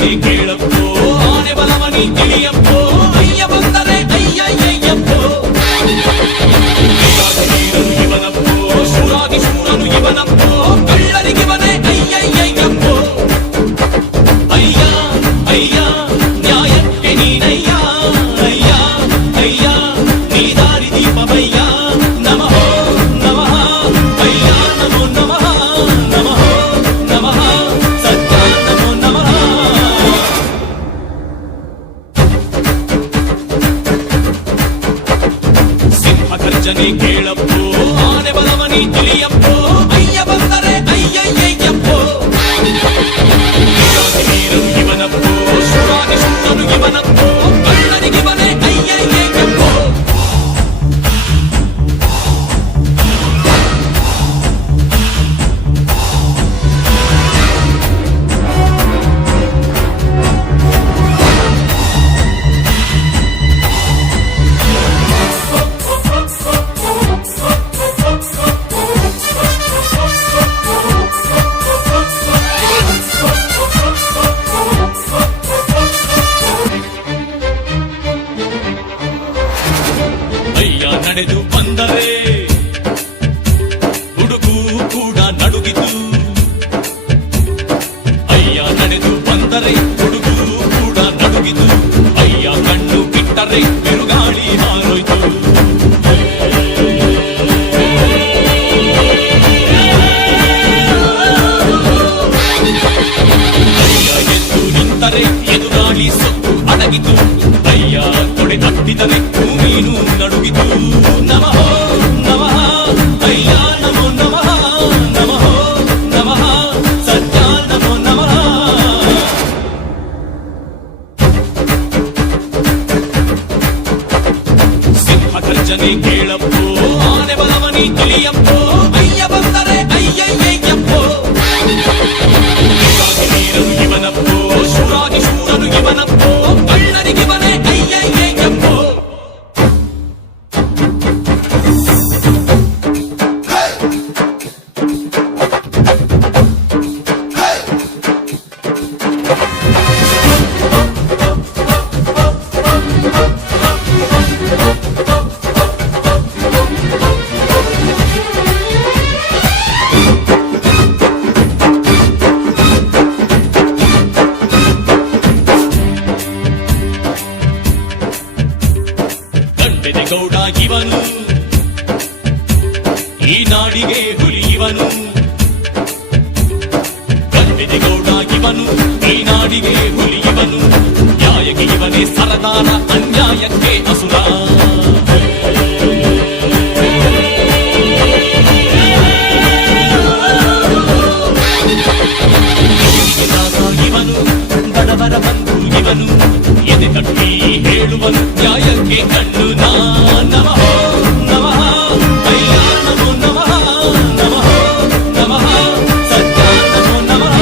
ಗರ್ಜನೆ ಕೇಳಪ್ಪೋ ಆನೆ ಬಲವನಿ ತಿಳಿಯಪ್ಪೋ ಅಯ್ಯ ಬಂದರೆ ಅಯ್ಯಯ್ಯಯ್ಯಪ್ಪೋ ವೀರನು ಇವನಪ್ಪೋ ಶೂರಾದಿ ಶೂರನು ಇವನಪ್ಪೋ ಕಳ್ಳರಿಗಿವನೇ ராஜனி கேளப்போ ஆனவளமணி கிளியப்போ ನಡೆದು ಬಂದರೆ ಹುಡುಗು ಕೂಡ ನಡುಗಿತು ಅಯ್ಯ ನಡೆದು ಬಂದರೆ ಹುಡುಗು ಕೂಡ ನಡುಗಿತು ಅಯ್ಯ ಕಣ್ಣು ಬಿಟ್ಟರೆ ಬಿರುಗಾಳಿ ಹಾರೋಯ್ತು ಅಯ್ಯ ಎದ್ದು ನಿಂತರೆ ಎದುರಾಳಿ ಸೊಕ್ಕು ಅಡಗಿತು ಅಯ್ಯ ತೊಡೆ ತಟ್ಟಿದರೆ ராஜனை கேளப்போ ஆனவளவனை கிளியப்போ ಗೌಡ ಇವನು ಈ ನಾಡಿಗೆ ಹುಲಿ ಇವನು ಗಂಡೆದೆ ಈ ನಾಡಿಗೆ ಹುಲಿ ಇವನು ನ್ಯಾಯಕ್ಕೆ ಇವನೇ ಸರದಾರ ಅನ್ಯಾಯಕ್ಕೆ ಅಸುರ. ಎದೆ ತಟ್ಟಿ ಹೇಳುವ ನ್ಯಾಯಕ್ಕೆ ಕಣ್ಣು ನಾ ನಮಃ ನಮಃ ಅಯ್ಯ ನಮೋ ನಮಃ ನಮಃ ನಮಃ ಸತ್ಯ ನಮೋ ನಮಃ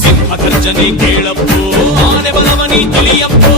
ಸಿಂಹ ಗರ್ಜನೆ ಕೇಳಪ್ಪೋ ಆನೆ ಬಲವನಿ ತಿಳಿಯಪ್ಪೋ